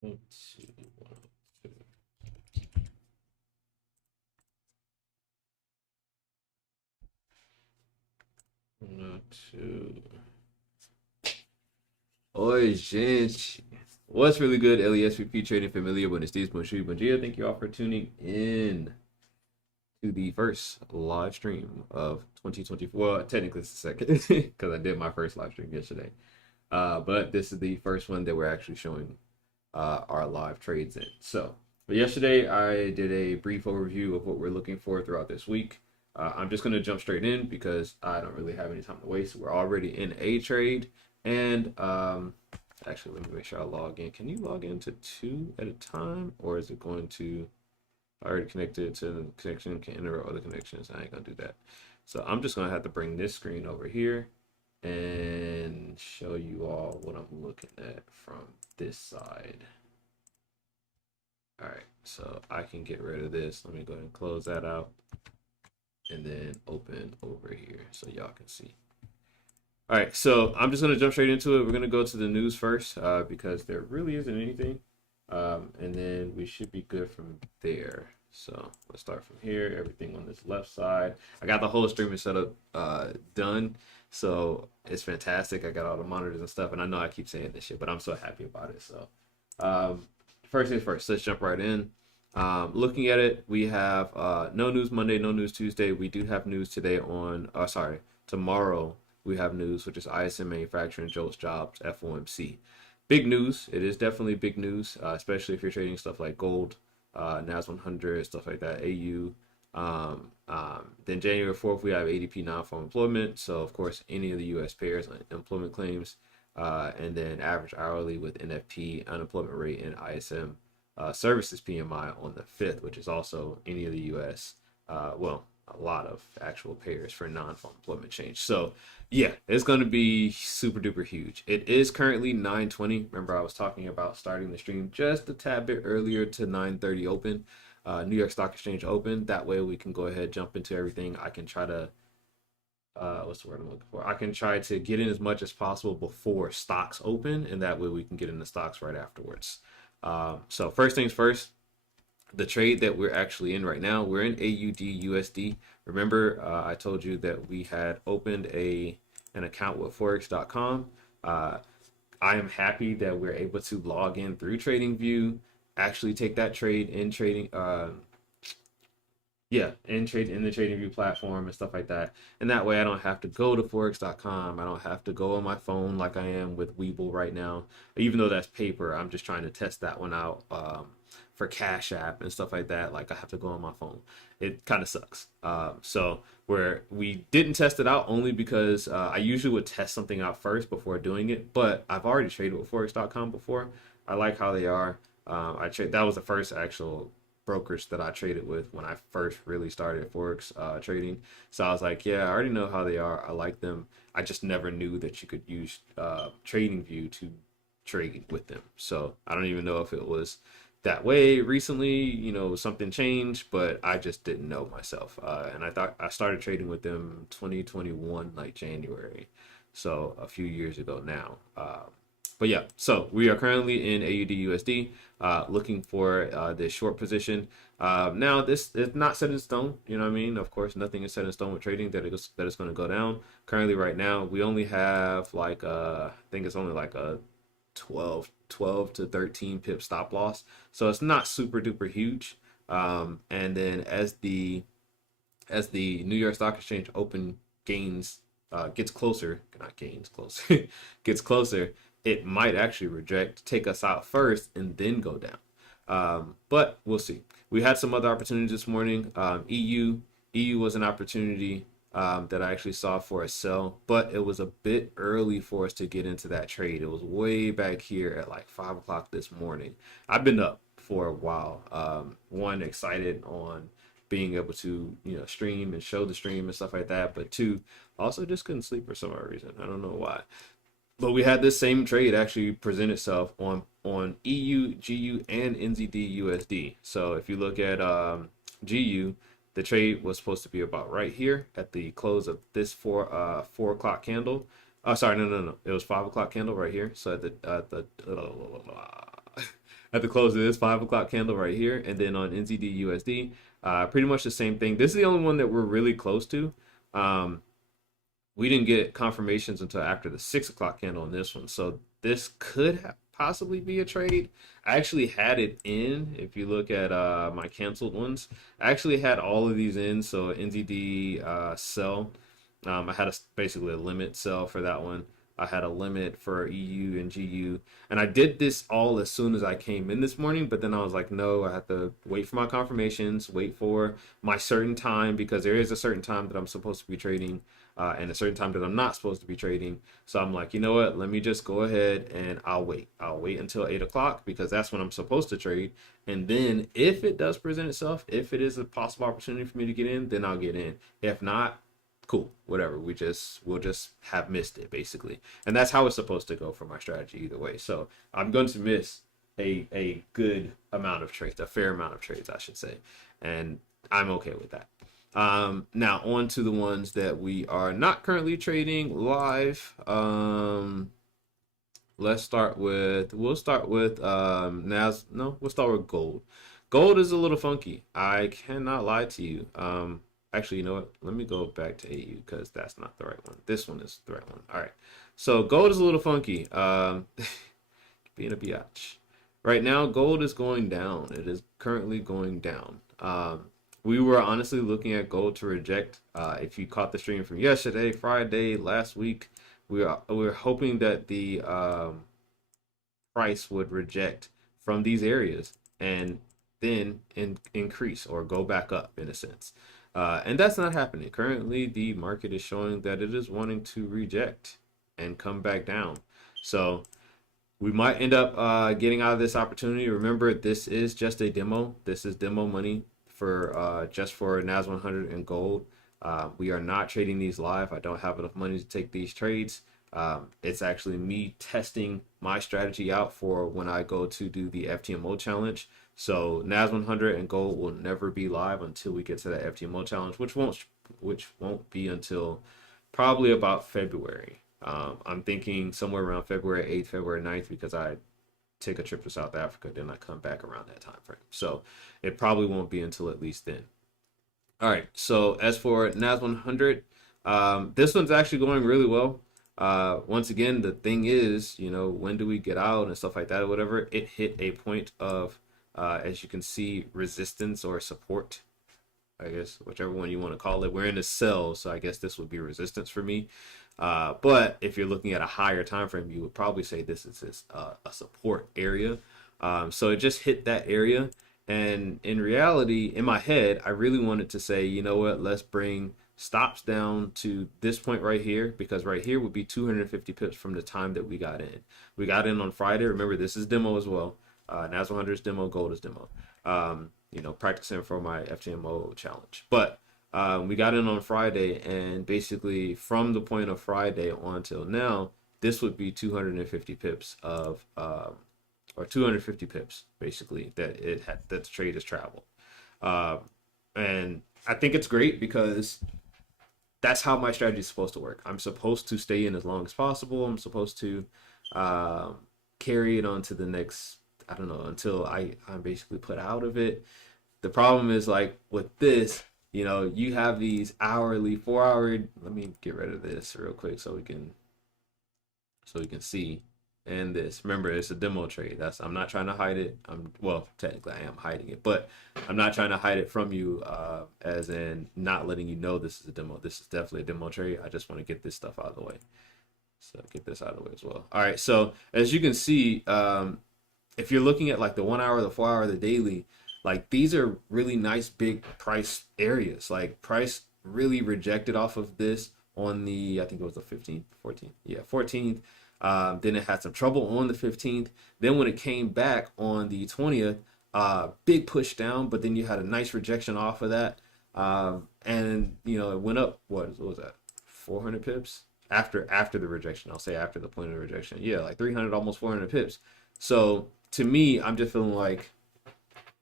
1, 2, 1, 2. Oi, gente. What's really good? LeSBP trading familiar when it's Steve Bonjour. Bonjour. Thank you all for tuning in to the first live stream of 2024. Well, technically it's the second because I did my first live stream yesterday. But this is the first one that we're actually showing our live trades in. So, but yesterday I did a brief overview of what we're looking for throughout this week. I'm just going to jump straight in because I don't really have any time to waste. We're already in a trade, and actually, let me make sure I log in. Can you log into two at a time, or is it going to? I already connected to the connection. Can interrupt other connections. I ain't gonna do that. So I'm just gonna have to bring this screen over here and show you all what I'm looking at from this side. All right, so I can get rid of this. Let me go ahead and close that out and then open over here so y'all can see. All right, so I'm just gonna jump straight into it. We're gonna go to the news first because there really isn't anything, and then we should be good from there. So let's start from here. Everything on this left side. I got the whole streaming setup done, so it's fantastic. I got all the monitors and stuff, and I know I keep saying this shit, but I'm so happy about it. So um, first things first, let's jump right in. Looking at it, we have no news Monday, no news Tuesday. We do have news today on, sorry, tomorrow we have news, which is ISM Manufacturing, Jolts Jobs, FOMC. Big news. It is definitely big news, especially if you're trading stuff like gold, NAS 100, stuff like that, AU. Then January 4th, we have ADP non-farm employment. So, of course, any of the U.S. payers employment claims, and then average hourly with NFP, unemployment rate, and ISM services PMI on the 5th, which is also any of the U.S. Well, a lot of actual payers for non-farm employment change. So, yeah, it's going to be super duper huge. It is currently 9:20. Remember, I was talking about starting the stream just a tad bit earlier to 9:30 open. New York Stock Exchange open. That way we can go ahead, jump into everything. I can try to what's the word I'm looking for? I can try to get in as much as possible before stocks open, and that way we can get in the stocks right afterwards. So first things first, the trade that we're actually in right now, we're in AUD USD. Remember, I told you that we had opened an account with Forex.com. I am happy that we're able to log in through TradingView, actually take that trade in trading, yeah, and trade in the TradingView platform and stuff like that. And that way I don't have to go to Forex.com. I don't have to go on my phone like I am with Webull right now. Even though that's paper, I'm just trying to test that one out for Cash App and stuff like that. Like I have to go on my phone. It kind of sucks. So where we didn't test it out only because I usually would test something out first before doing it. But I've already traded with Forex.com before. I like how they are. That was the first actual brokerage that I traded with when I first really started Forex trading. So I was like, yeah, I already know how they are. I like them. I just never knew that you could use TradingView to trade with them. So I don't even know if it was that way recently, something changed, but I just didn't know myself. And I thought I started trading with them 2021, like January. So a few years ago now. But yeah, so we are currently in AUD USD, looking for this short position. Now, this is not set in stone. You know what I mean? Of course, nothing is set in stone with trading that it's going to go down. Currently, right now, we only have like I think it's only like a 12 to 13 pip stop loss. So it's not super duper huge. And then as the New York Stock Exchange open gains gets closer, not gains closer, gets closer, it might actually reject, take us out first, and then go down. But we'll see. We had some other opportunities this morning. EU was an opportunity that I actually saw for a sell, but it was a bit early for us to get into that trade. It was way back here at like 5 o'clock this morning. I've been up for a while. One, excited on being able to stream and show the stream and stuff like that, but two, also just couldn't sleep for some odd reason. I don't know why. But we had this same trade actually present itself on EU, GU, and NZD USD. So if you look at GU, the trade was supposed to be about right here at the close of this 4 o'clock candle. Sorry, no. It was 5 o'clock candle right here. So at the at the close of this 5 o'clock candle right here. And then on NZD USD, pretty much the same thing. This is the only one that we're really close to. We didn't get confirmations until after the 6 o'clock candle on this one. So this could possibly be a trade. I actually had it in. If you look at my canceled ones, I actually had all of these in. So NZD sell. I had basically a limit sell for that one. I had a limit for EU and GU. And I did this all as soon as I came in this morning, but then I was like, no, I have to wait for my confirmations, wait for my certain time, because there is a certain time that I'm supposed to be trading and a certain time that I'm not supposed to be trading. So I'm like, you know what, let me just go ahead and I'll wait. I'll wait until 8 o'clock because that's when I'm supposed to trade. And then if it does present itself, if it is a possible opportunity for me to get in, then I'll get in. If not, cool, whatever. We'll just have missed it basically, and that's how it's supposed to go for my strategy either way. So I'm going to miss a good amount of trades, a fair amount of trades, I should say, and I'm okay with that. Now on to the ones that we are not currently trading live. We'll start with we'll start with gold. Gold is a little funky. I cannot lie to you. Actually, you know what? Let me go back to AU because that's not the right one. This one is the right one. All right. So gold is a little funky. Being a biatch. Right now, gold is going down. It is currently going down. We were honestly looking at gold to reject. If you caught the stream from yesterday, Friday, last week, we were hoping that the price would reject from these areas and then increase or go back up in a sense. And that's not happening. Currently, the market is showing that it is wanting to reject and come back down. So we might end up getting out of this opportunity. Remember, this is just a demo. This is demo money for just for NAS 100 and gold. We are not trading these live. I don't have enough money to take these trades. It's actually me testing my strategy out for when I go to do the FTMO challenge. So NAS 100 and gold will never be live until we get to that FTMO challenge, which won't be until probably about February. I'm thinking somewhere around February 8th, February 9th, because I take a trip to South Africa, then I come back around that time frame. So it probably won't be until at least then. All right. So as for NAS 100, this one's actually going really well. Once again, the thing is, you know, when do we get out and stuff like that or whatever? It hit a point of, as you can see, resistance or support, I guess, whichever one you want to call it. We're in a sell, so I guess this would be resistance for me. But if you're looking at a higher time frame, you would probably say this is a support area. So it just hit that area. And in reality, in my head, I really wanted to say, you know what, let's bring stops down to this point right here, because right here would be 250 pips from the time that we got in. We got in on Friday. Remember, this is demo as well. NAS 100 is demo, gold is demo. You know, practicing for my FTMO challenge. But we got in on Friday, and basically from the point of Friday on till now, this would be 250 pips of, or 250 pips basically that that the trade has traveled. And I think it's great because that's how my strategy is supposed to work. I'm supposed to stay in as long as possible. I'm supposed to carry it on to the next, I don't know, until I'm basically put out of it. The problem is, like with this, you know, you have these hourly, 4-hour. Let me get rid of this real quick so we can see. And this, remember, it's a demo trade. I'm not trying to hide it. Well, technically I am hiding it, but I'm not trying to hide it from you, as in not letting you know this is a demo. This is definitely a demo trade. I just want to get this stuff out of the way. So get this out of the way as well. All right. So as you can see, if you're looking at like the 1 hour, the 4 hour, the daily, like these are really nice big price areas. Like price really rejected off of this on the, I think it was the 15th, 14th. Yeah, 14th. Then it had some trouble on the 15th. Then when it came back on the 20th, big push down, but then you had a nice rejection off of that. And you know, it went up, what was that? 400 pips after the rejection. I'll say after the point of the rejection. Yeah, like 300, almost 400 pips. So to me, I'm just feeling like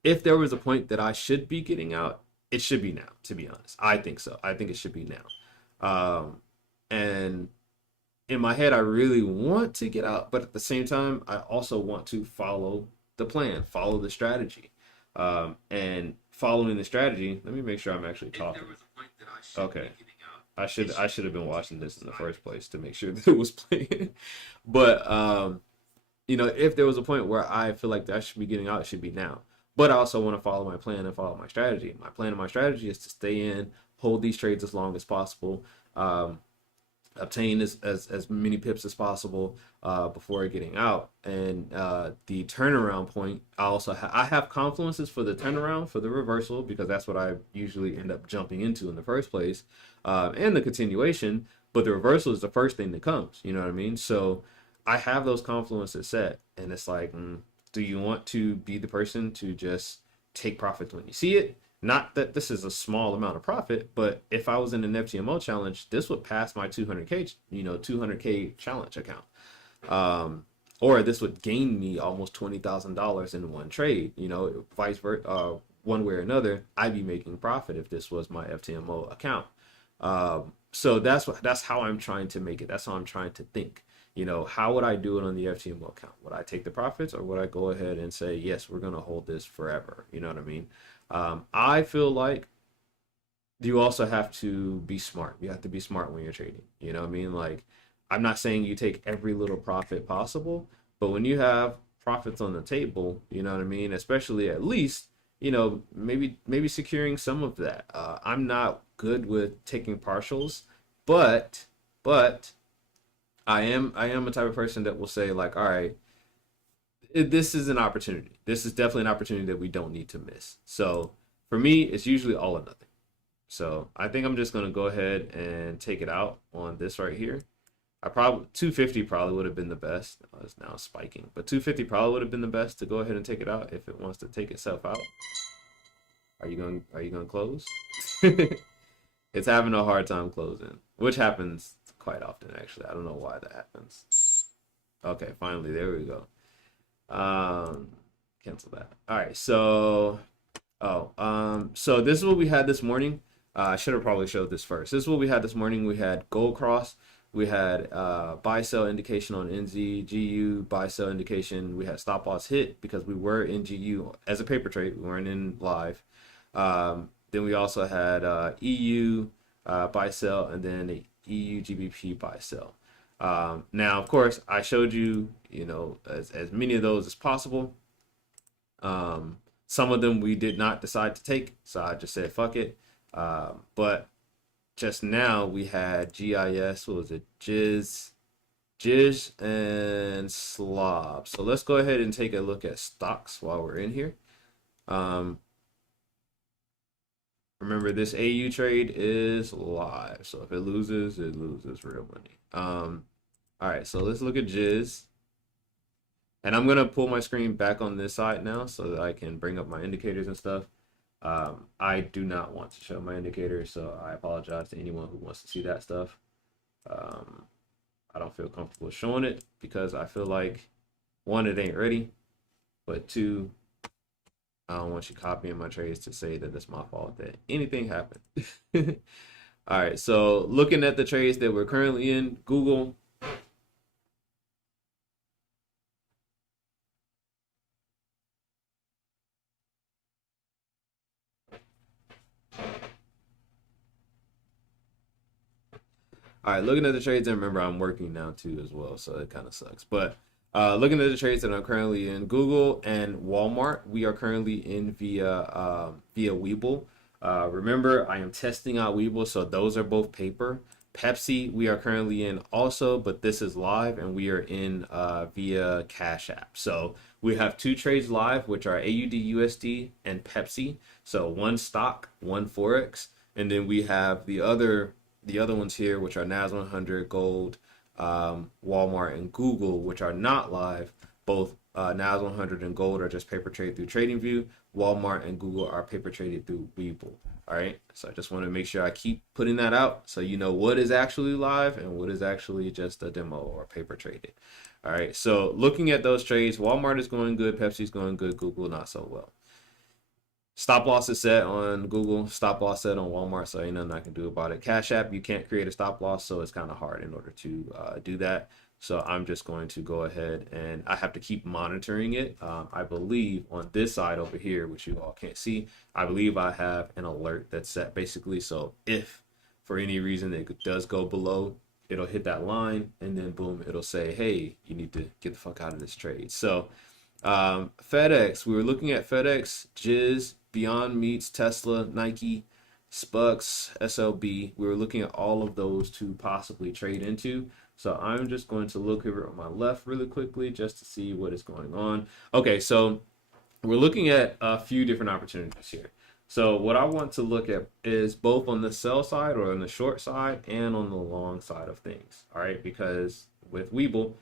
if there was a point that I should be getting out, it should be now, to be honest. I think so. I think it should be now. And in my head, I really want to get out, but at the same time, I also want to follow the plan, follow the strategy. And following the strategy, let me make sure I'm actually talking. Okay. I should have been watching this in the first place to make sure that it was playing. But if there was a point where I feel like that I should be getting out, it should be now. But I also want to follow my plan and follow my strategy. My plan and my strategy is to stay in, hold these trades as long as possible, obtain as many pips as possible before getting out. And the turnaround point, I have confluences for the turnaround for the reversal because that's what I usually end up jumping into in the first place, and the continuation. But the reversal is the first thing that comes. You know what I mean? So I have those confluences set, and it's like, do you want to be the person to just take profits when you see it? Not that this is a small amount of profit, but if I was in an FTMO challenge, this would pass my 200K, 200K challenge account. Or this would gain me almost $20,000 in one trade, vice versa, one way or another, I'd be making profit if this was my FTMO account. So that's how I'm trying to make it. That's how I'm trying to think. How would I do it on the FTMO account? Would I take the profits, or would I go ahead and say, yes, we're going to hold this forever? You know what I mean? I feel like you also have to be smart. You have to be smart when you're trading. You know what I mean? Like, I'm not saying you take every little profit possible, but when you have profits on the table, you know what I mean? Especially at least, maybe securing some of that. I'm not good with taking partials, but I am a type of person that will say, like, all right, this is an opportunity. This is definitely an opportunity that we don't need to miss. So for me, it's usually all or nothing. So I think I'm just gonna go ahead and take it out on this right here. I probably 250 probably would have been the best. Oh, it's now spiking, but 250 probably would have been the best to go ahead and take it out if it wants to take itself out. Are you going to close? It's having a hard time closing, which happens quite often actually. I don't know why that happens. Okay, finally, there we go. Cancel that. All right, so so this is what we had this morning. I should have probably showed this first. This is what we had this morning. We had gold cross. We had buy sell indication on NZ, GU, buy sell indication. We had stop loss hit because we were in GU as a paper trade. We weren't in live. Then we also had EU buy sell, and then the EU GBP buy sell. Now, of course, I showed you, as many of those as possible. Some of them we did not decide to take, so I just said fuck it. But just now we had GIS, what was it? Jizz and Slob. So let's go ahead and take a look at stocks while we're in here. Remember, this AU trade is live, so if it loses real money. All right, so let's look at Jizz. And I'm gonna pull my screen back on this side now so that I can bring up my indicators and stuff. I do not want to show my indicators, so I apologize to anyone who wants to see that stuff. I don't feel comfortable showing it because I feel like, one, it ain't ready, but two, I don't want you copying my trades to say that it's my fault that anything happened. All right, so looking at the trades that we're currently in, Google. All right, looking at the trades, and remember I'm working now too as well, so it kind of sucks. But looking at the trades that I'm currently in, Google and Walmart, we are currently in via Webull. Remember, I am testing out Webull, so those are both paper. Pepsi, we are currently in also, but this is live, and we are in via Cash App. So we have two trades live, which are AUD USD and Pepsi. So one stock, one Forex, and then we have the other ones here, which are NAS100, Gold, Walmart, and Google, which are not live. Both NAS100 and Gold are just paper trade through TradingView. Walmart and Google are paper traded through Webull. All right, so I just want to make sure I keep putting that out so you know what is actually live and what is actually just a demo or paper traded. All right, so looking at those trades, Walmart is going good, Pepsi's going good, Google not so well. Stop loss is set on Google, stop loss set on Walmart, so ain't nothing I can do about it. Cash App, you can't create a stop loss, so it's kind of hard in order to do that. So I'm just going to go ahead and I have to keep monitoring it. I believe on this side over here, which you all can't see, I believe I have an alert that's set basically. So if for any reason it does go below, it'll hit that line and then boom, it'll say, hey, you need to get the fuck out of this trade. So FedEx, we were looking at FedEx, Jizz, Beyond Meats, Tesla, Nike, Spucks, SLB. We were looking at all of those to possibly trade into. So I'm just going to look over on my left really quickly just to see what is going on. Okay, so we're looking at a few different opportunities here. So what I want to look at is both on the sell side or on the short side and on the long side of things. All right, because with Webull,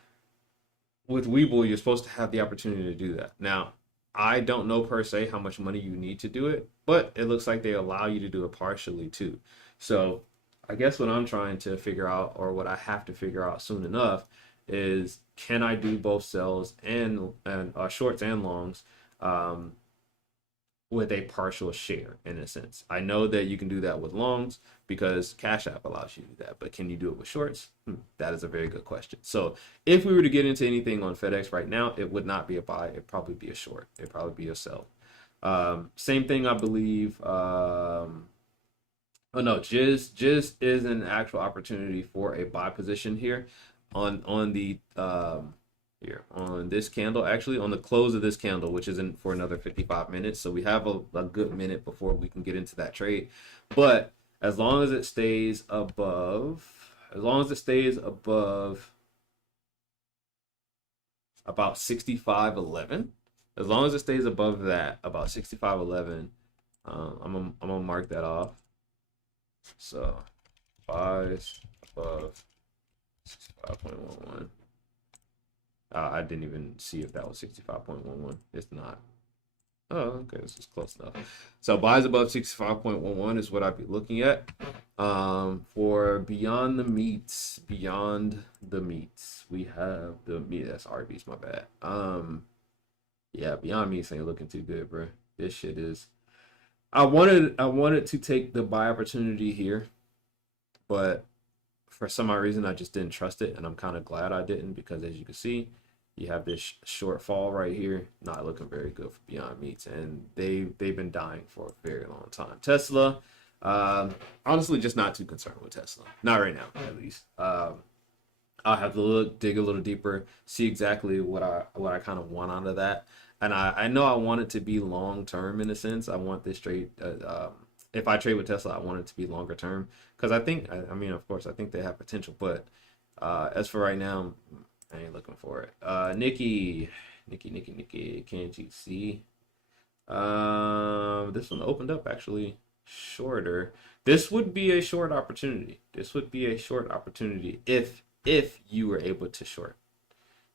you're supposed to have the opportunity to do that. Now, I don't know per se how much money you need to do it, but it looks like they allow you to do it partially too. So I guess what I'm trying to figure out, or what I have to figure out soon enough, is can I do both sells and shorts and longs with a partial share in a sense. I know that you can do that with longs because Cash App allows you to do that, but can you do it with shorts? That is a very good question. So if we were to get into anything on FedEx right now, it would not be a buy. It'd probably be a short. It'd probably be a sell. Same thing, I believe. Oh no, Jizz is an actual opportunity for a buy position here on the here on this candle, actually on the close of this candle, which isn't for another 55 minutes. So we have a good minute before we can get into that trade. But as long as it stays above, about 65.11, as long as it stays above that, about 65.11, I'm gonna mark that off. So buys above 65.11. I didn't even see if that was 65.11. It's not. Oh, okay, this is close enough. So buys above 65.11 is what I'd be looking at. For beyond the meats, we have the meat. That's Arby's, my bad. Yeah, Beyond Meats ain't looking too good, bro. This shit is. I wanted to take the buy opportunity here, but for some odd reason I just didn't trust it, and I'm kind of glad I didn't, because as you can see, you have this short fall right here, not looking very good for Beyond Meats, and they've been dying for a very long time. Tesla, honestly, just not too concerned with Tesla, not right now at least. I'll have to dig a little deeper, see exactly what I kind of want out of that, and I know I want it to be long term in a sense. I want this trade. If I trade with Tesla, I want it to be longer term, because I mean, of course, I think they have potential, but as for right now, I ain't looking for it. Nikki, can't you see? This one opened up actually shorter. This would be a short opportunity. If you were able to short.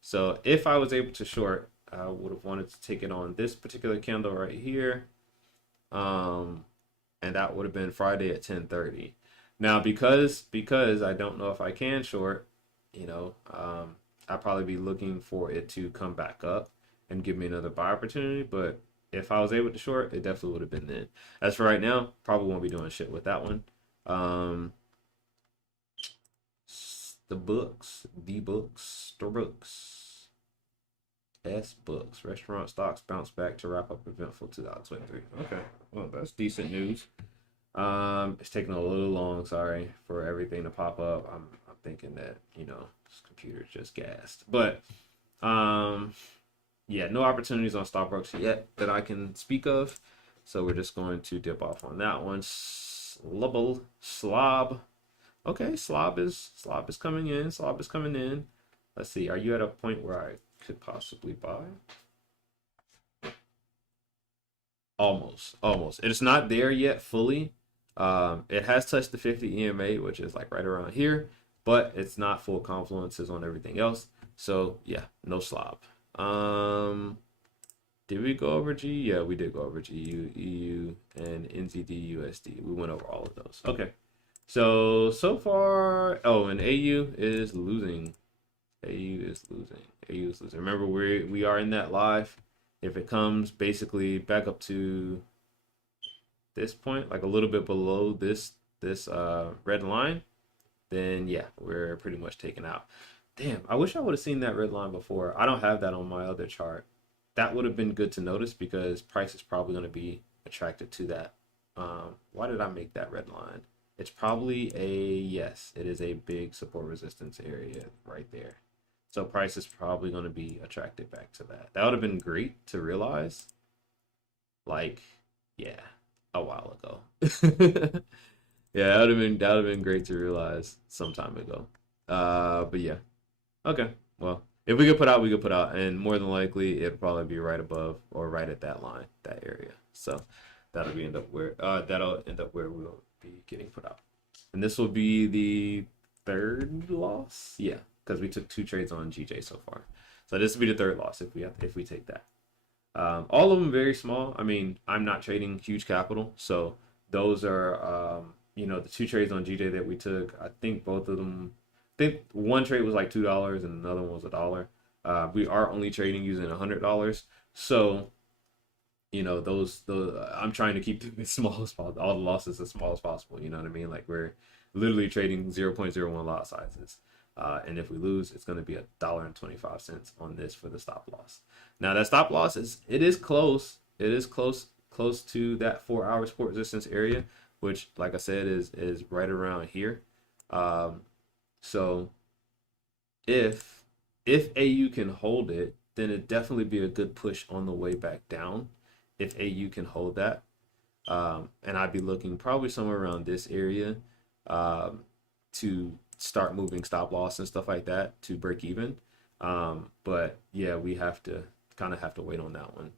So if I was able to short, I would have wanted to take it on this particular candle right here. And that would have been Friday at 10:30. Now, because I don't know if I can short, I'll probably be looking for it to come back up and give me another buy opportunity. But if I was able to short, it definitely would have been then. As for right now, probably won't be doing shit with that one. S-Books. Restaurant stocks bounce back to wrap up eventful 2023. Okay, well, that's decent news. It's taking a little long, sorry, for everything to pop up. I'm thinking that, this computer's just gassed. But, yeah, no opportunities on Starbucks yet that I can speak of. So we're just going to dip off on that one. Slob. Okay, Slob is coming in. Let's see, are you at a point where I could possibly buy? Almost. It's not there yet fully. It has touched the 50 EMA, which is like right around here, but it's not full confluences on everything else. So yeah, no Slob. Did we go over G? Yeah, we did go over GU, EU, and NZD USD. We went over all of those. Okay. So far, and AU is losing. Remember, we are in that live. If it comes basically back up to this point, like a little bit below this red line, then yeah, we're pretty much taken out. Damn, I wish I would have seen that red line before. I don't have that on my other chart. That would have been good to notice because price is probably going to be attracted to that. Why did I make that red line? It's probably yes, it is a big support resistance area right there. So price is probably going to be attracted back to that. That would have been great to realize, like, yeah, a while ago. Yeah, that would have been great to realize some time ago. But yeah, okay. Well, if we could put out, we could put out, and more than likely, it'll probably be right above or right at that line, that area. So that'll end up where we'll be getting put out. And this will be the third loss. Yeah, because we took 2 trades on GJ so far. So this will be the third loss if we take that. All of them very small. I mean, I'm not trading huge capital, so those are the 2 trades on GJ that we took. I think both of them. I think one trade was like $2 and another one was $1. We are only trading using $100, so those I'm trying to keep them as small as possible, all the losses as small as possible. You know what I mean? Like we're literally trading 0.01 lot sizes. And if we lose, it's going to be $1.25 on this for the stop loss. Now that stop loss is close. It is close to that 4-hour support resistance area, which, like I said, is right around here. So if AU can hold it, then it'd definitely be a good push on the way back down. If AU can hold that, and I'd be looking probably somewhere around this area to start moving stop loss and stuff like that to break even. But yeah, we have to wait on that one.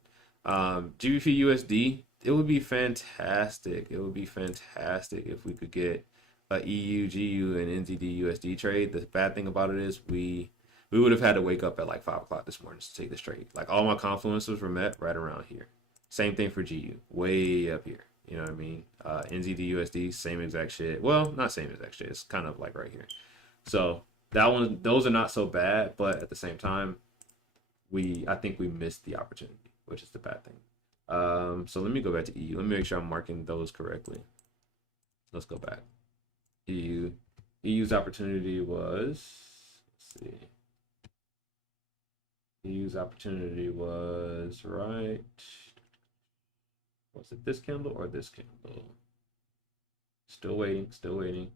GBP USD, it would be fantastic. It would be fantastic if we could get a EU, GU, and NZD USD trade. The bad thing about it is we would have had to wake up at like 5 o'clock this morning to take this trade. Like all my confluences were met right around here. Same thing for GU, way up here. You know what I mean? NZD USD, same exact shit. Well, not same exact shit. It's kind of like right here. So those are not so bad, but at the same time, I think we missed the opportunity, which is the bad thing. So let me go back to EU. Let me make sure I'm marking those correctly. Let's go back. EU's opportunity was, let's see. EU's opportunity was right. Was it this candle or this candle? Still waiting.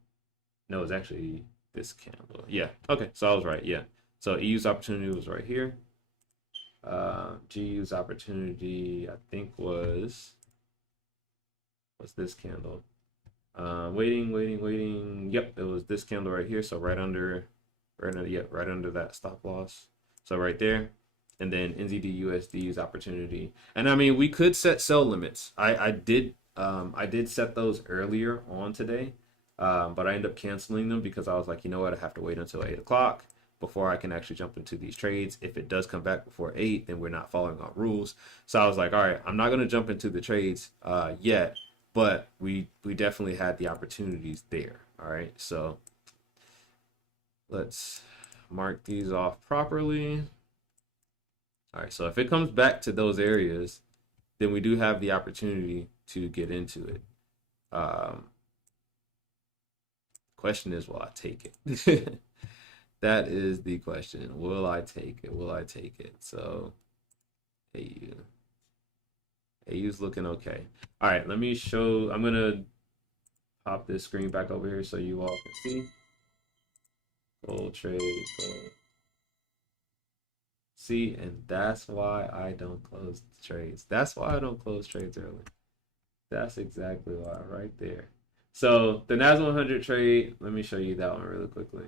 No, it's actually this candle. Yeah, okay, so I was right, yeah. So EU's opportunity was right here. GU's opportunity, I think, was this candle. Waiting. Yep, it was this candle right here. So right under that stop loss. So right there. And then NZD USD's opportunity. And I mean, we could set sell limits. I did set those earlier on today. But I ended up canceling them because I was like, you know what, I have to wait until 8 o'clock before I can actually jump into these trades. If it does come back before 8, then we're not following our rules. So I was like, all right, I'm not going to jump into the trades yet, but we definitely had the opportunities there. All right, so let's mark these off properly. All right, so if it comes back to those areas, then we do have the opportunity to get into it. Question is, will I take it? That is the question. Will I take it? So AU's looking okay. All right, let me show. I'm gonna pop this screen back over here so you all can see. Gold trade, gold. See, and that's why I don't close trades. That's why I don't close trades early. That's exactly why, right there. So the NAS 100 trade, let me show you that one really quickly.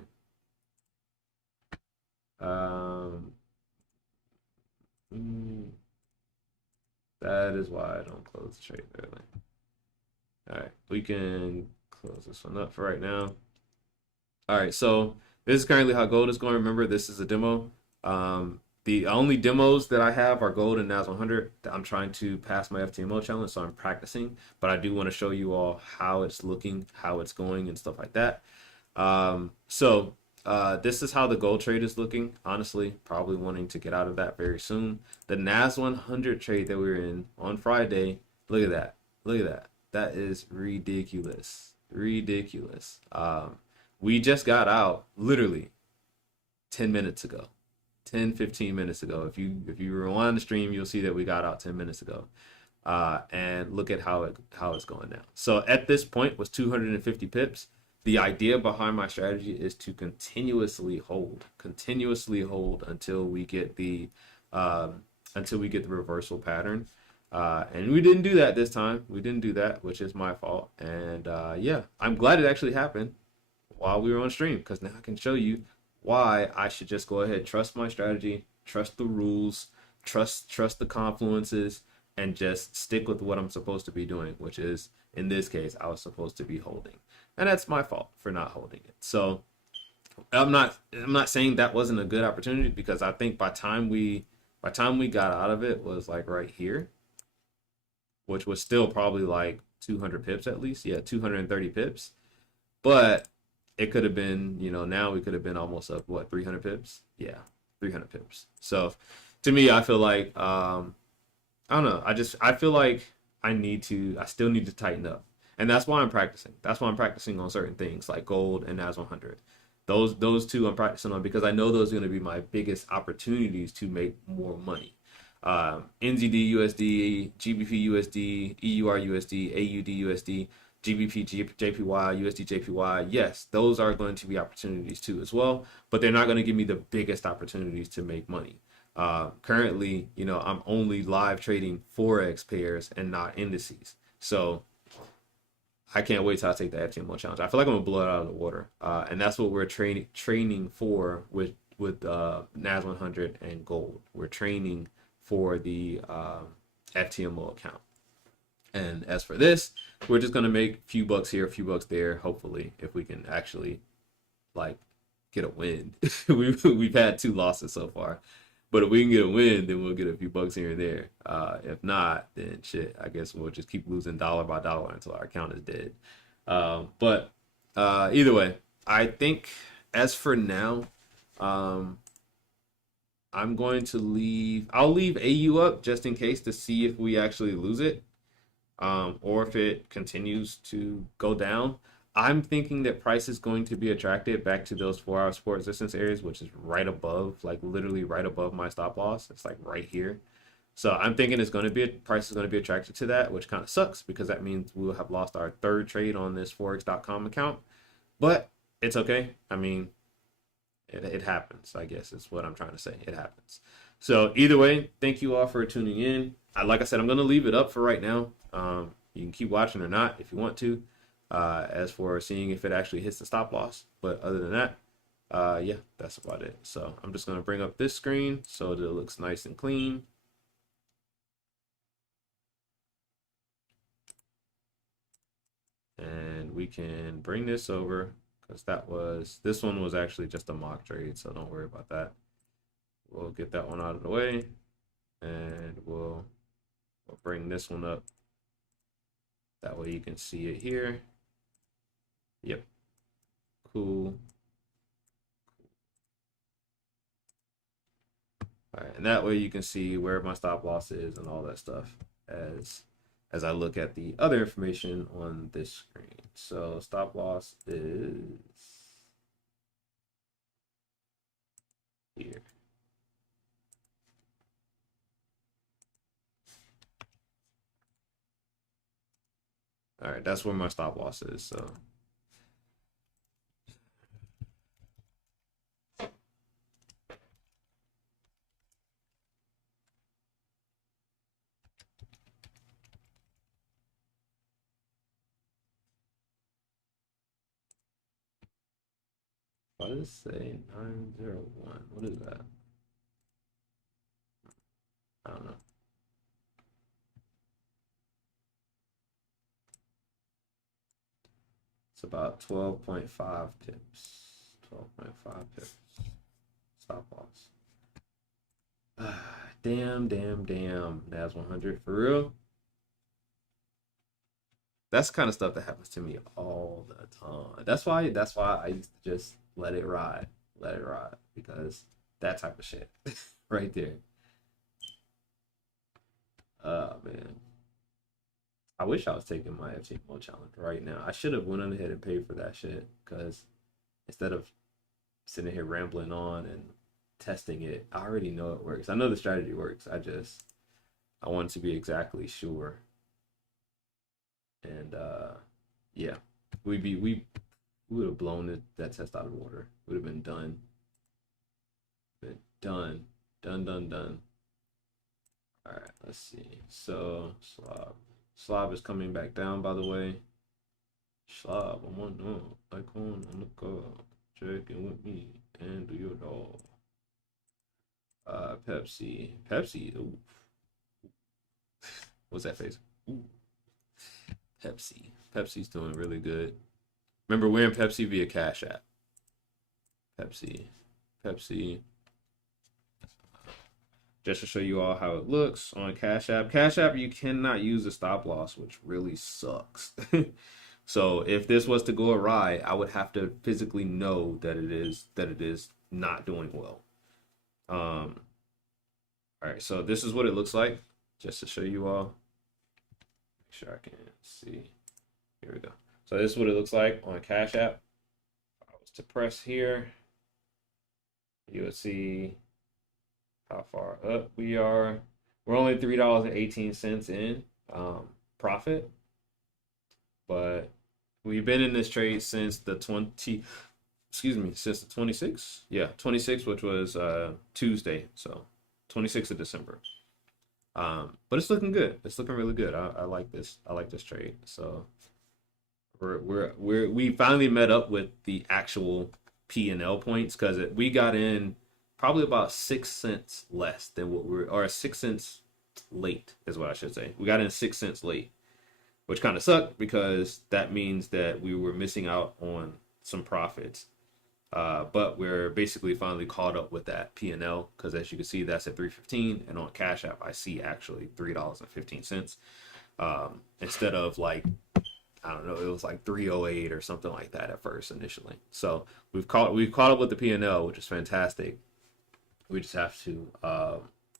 That is why I don't close the trade early. All right, we can close this one up for right now. All right, so this is currently how gold is going. Remember, this is a demo. The only demos that I have are gold and NAS 100. I'm trying to pass my FTMO challenge, so I'm practicing. But I do want to show you all how it's looking, how it's going, and stuff like that. This is how the gold trade is looking. Honestly, probably wanting to get out of that very soon. The NAS 100 trade that we were in on Friday, look at that. Look at that. That is ridiculous. Ridiculous. We just got out literally 10 minutes ago. 10, 15 minutes ago. If you rewind the stream, you'll see that we got out 10 minutes ago. And look at how it's going now. So at this point was 250 pips. The idea behind my strategy is to continuously hold until we get the reversal pattern. And we didn't do that this time. We didn't do that, which is my fault. And yeah, I'm glad it actually happened while we were on stream, because now I can show you why I should just go ahead, trust my strategy, trust the rules, trust the confluences, and just stick with what I'm supposed to be doing, which is, in this case, I was supposed to be holding. And that's my fault for not holding it. So I'm not saying that wasn't a good opportunity, because I think by time we got out of it was like right here, which was still probably like 200 pips at least. Yeah, 230 pips. But it could have been, now we could have been almost up, what, 300 pips? Yeah, 300 pips. So to me, I feel like, I don't know. I feel like I still need to tighten up. And that's why I'm practicing. That's why I'm practicing on certain things like gold and NAS 100. Those two I'm practicing on, because I know those are going to be my biggest opportunities to make more money. NZD USD, GBP USD, EUR USD, AUD USD, GBP JPY, USD JPY. Yes, those are going to be opportunities too as well, but they're not going to give me the biggest opportunities to make money. Currently, I'm only live trading Forex pairs and not indices. So I can't wait till I take the FTMO challenge. I feel like I'm gonna blow it out of the water, and that's what we're training for with NAS 100 and gold. We're training for the FTMO account. And as for this, we're just gonna make a few bucks here, a few bucks there. Hopefully, if we can actually like get a win. We've had 2 losses so far, but if we can get a win, then we'll get a few bucks here and there. If not, then shit, I guess we'll just keep losing dollar by dollar until our account is dead. But either way, I think as for now, I'm going to I'll leave AU up just in case to see if we actually lose it, or if it continues to go down. I'm thinking that price is going to be attracted back to those 4-hour support resistance areas, which is right above, like literally right above my stop loss. It's like right here. So I'm thinking price is going to be attracted to that, which kind of sucks, because that means we'll have lost our 3rd trade on this Forex.com account. But it's okay. I mean, it happens, I guess is what I'm trying to say. It happens. So either way, thank you all for tuning in. Like I said, I'm going to leave it up for right now. You can keep watching or not if you want to. As for seeing if it actually hits the stop loss, but other than that, yeah, that's about it. So I'm just going to bring up this screen so that it looks nice and clean. And we can bring this over, because this one was actually just a mock trade, so don't worry about that. We'll get that one out of the way, and we'll bring this one up. That way you can see it here. Yep. Cool. All right, and that way you can see where my stop loss is and all that stuff as I look at the other information on this screen. So stop loss is here. All right, that's where my stop loss is. So why does it say 901? What is that? I don't know. It's about 12.5 pips. 12.5 pips. Stop loss. Damn. NAS 100 for real. That's the kind of stuff that happens to me all the time. That's why I used to just let it ride, because that type of shit right there. Oh man. I wish I was taking my FTMO challenge right now. I should have went on ahead and paid for that shit, because instead of sitting here rambling on and testing it, I already know it works. I know the strategy works. I want to be exactly sure. And yeah, we would have blown that test out of water. Would have been done. Been done. Done. All right, let's see. So Slob is coming back down, by the way. Slob, I'm on no icon on the call. Check in with me and do your dog. Pepsi. Ooh. What's that face? Ooh. Pepsi's doing really good. Remember, we're in Pepsi via Cash App. Pepsi. Just to show you all how it looks on Cash App. Cash App, you cannot use a stop loss, which really sucks. So if this was to go awry, I would have to physically know that it is not doing well. All right, so this is what it looks like, just to show you all. Make sure I can see. Here we go. So this is what it looks like on Cash App. If I was to press here, you would see how far up we are. We're only $3.18 in profit, but we've been in this trade since the 26th. Yeah, 26th, which was Tuesday, so 26th of December. But it's looking good. It's looking really good. I like this. I like this trade. So we finally met up with the actual P&L points, because we got in probably about 6 cents less than what or 6 cents late is what I should say. We got in 6 cents late, which kind of sucked, because that means that we were missing out on some profits. But we're basically finally caught up with that P&L, because as you can see, that's at $3.15, and on Cash App I see actually $3.15 instead of, like, I don't know, it was like 308 or something like that at first initially. So we've caught up with the P&L, which is fantastic. We just have to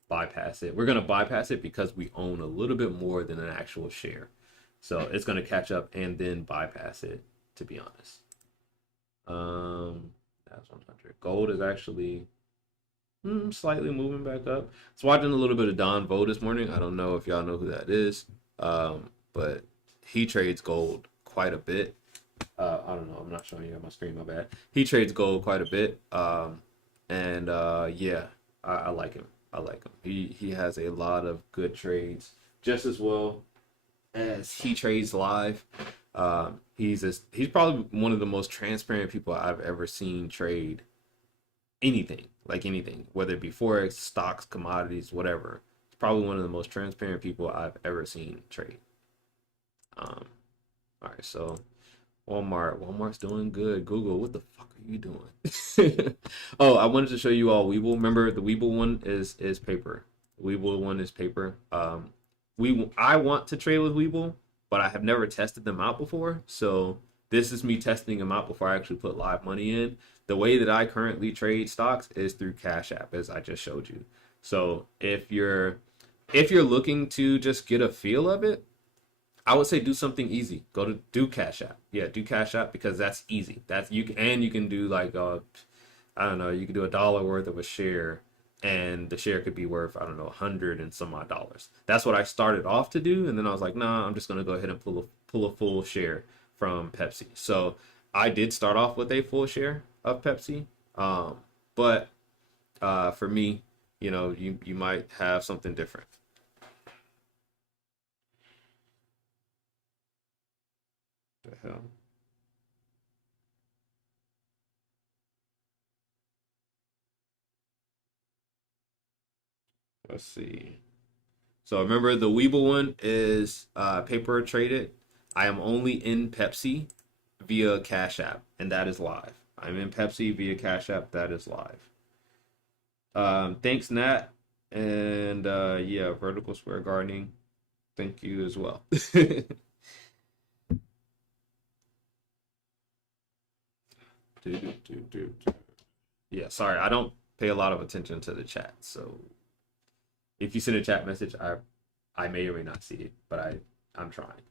bypass it. We're going to bypass it because we own a little bit more than an actual share. So it's going to catch up and then bypass it, to be honest. That's 100. Gold is actually slightly moving back up. I was watching a little bit of Don Vo this morning. I don't know if y'all know who that is, but he trades gold quite a bit. I don't know. I'm not showing you on my screen. My bad. He trades gold quite a bit. Yeah, I like him. I like him. He has a lot of good trades, just as well as he trades live. He's probably one of the most transparent people I've ever seen trade anything, whether it be Forex, stocks, commodities, whatever. It's probably one of the most transparent people I've ever seen trade. All right, so Walmart's doing good. Google, what the fuck are you doing? Oh, I wanted to show you all Webull. Remember, the Webull one is paper. The Webull one is paper. I want to trade with Webull, but I have never tested them out before. So this is me testing them out before I actually put live money in. The way that I currently trade stocks is through Cash App, as I just showed you. So if you're looking to just get a feel of it, I would say do something easy. Do Cash App. Yeah, do Cash App, because that's easy. You can do like I don't know, you can do $1 worth of a share, and the share could be worth, I don't know, 100 and some odd dollars. That's what I started off to do, and then I was like, nah, I'm just gonna go ahead and pull a full share from Pepsi. So I did start off with a full share of Pepsi, but for me, you might have something different. The hell. Let's see. So remember, the Weeble one is paper traded. I am only in Pepsi via Cash App, and that is live. I'm in Pepsi via Cash App. That is live. Thanks, Nat. And yeah, Vertical Square Gardening. Thank you as well. Yeah, sorry, I don't pay a lot of attention to the chat. So if you send a chat message, I may or may not see it, but I'm trying.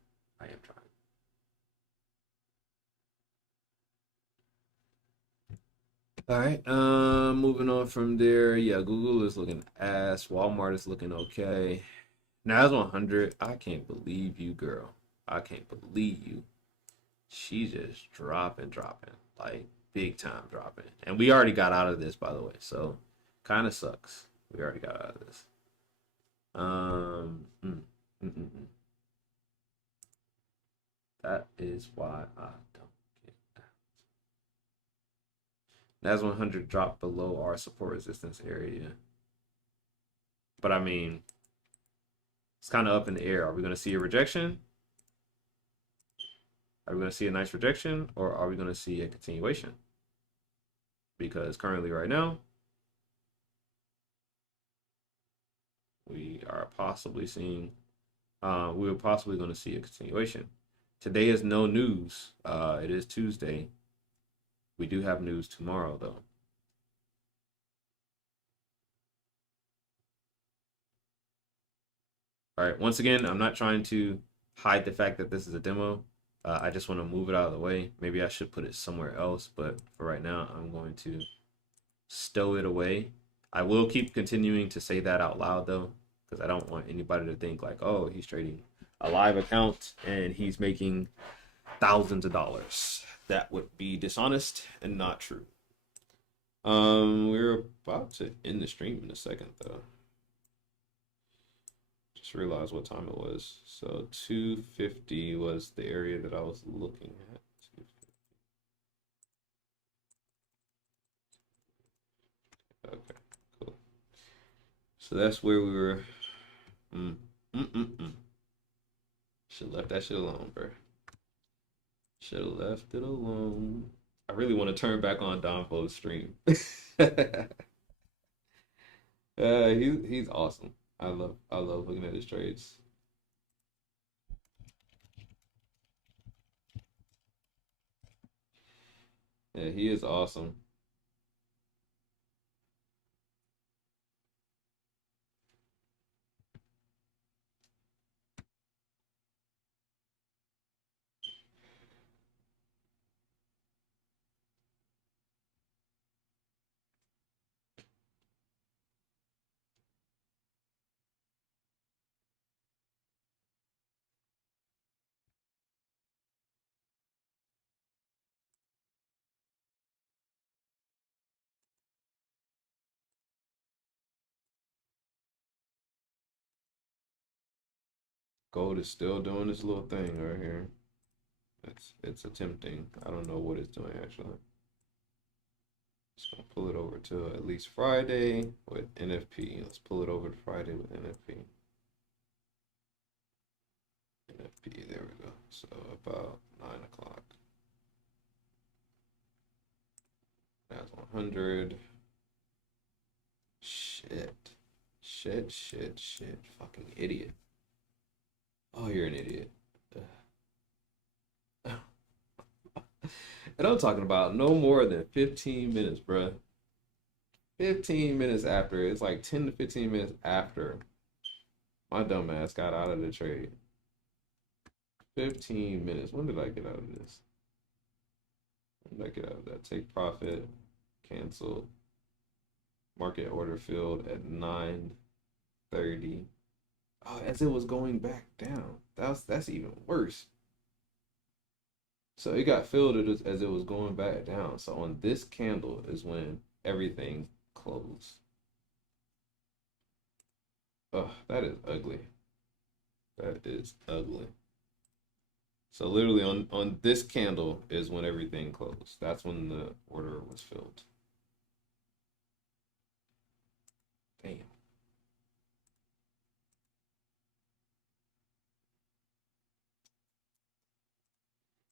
I am trying. All right. Moving on from there. Yeah, Google is looking ass. Walmart is looking okay. Nas 100. I can't believe you, girl. I can't believe you. She's just dropping, like big time dropping. And we already got out of this, by the way. So kind of sucks. We already got out of this. Um, mm, mm, mm, mm. That is why I don't get that. Nas 100 dropped below our support resistance area. But I mean, it's kind of up in the air. Are we going to see a rejection? Are we going to see a nice rejection, or are we going to see a continuation? Because currently, right now, we are possibly seeing, we are possibly going to see a continuation. Today is no news. It is Tuesday. We do have news tomorrow, though. All right. Once again, I'm not trying to hide the fact that this is a demo. I just want to move it out of the way. Maybe I should put it somewhere else, but for right now, I'm going to stow it away. I will keep continuing to say that out loud, though, because I don't want anybody to think like, oh, he's trading a live account and he's making thousands of dollars. That would be dishonest and not true. We're about to end the stream in a second, though. Just realized what time it was. So 250 was the area that I was looking at. Okay, cool. So that's where we were. Should have left that shit alone, bro. Should have left it alone. I really want to turn back on Donfo's stream. He's awesome. I love looking at his trades. Yeah, he is awesome. Gold is still doing this little thing right here. It's attempting. I don't know what it's doing actually. Just gonna pull it over to at least Friday with NFP. Let's pull it over to Friday with NFP. NFP, there we go. So about 9 o'clock. That's 100. Shit. Shit. Fucking idiot. Oh, you're an idiot. And I'm talking about no more than 15 minutes, bruh. 15 minutes after. It's like 10 to 15 minutes after my dumb ass got out of the trade. 15 minutes. When did I get out of this? When did I get out of that? Take profit. Cancel. Market order filled at 9:30. Oh, as it was going back down. That's even worse. So it got filled as it was going back down. So on this candle is when everything closed. Oh, that is ugly. That is ugly. So literally on this candle is when everything closed. That's when the order was filled. Damn.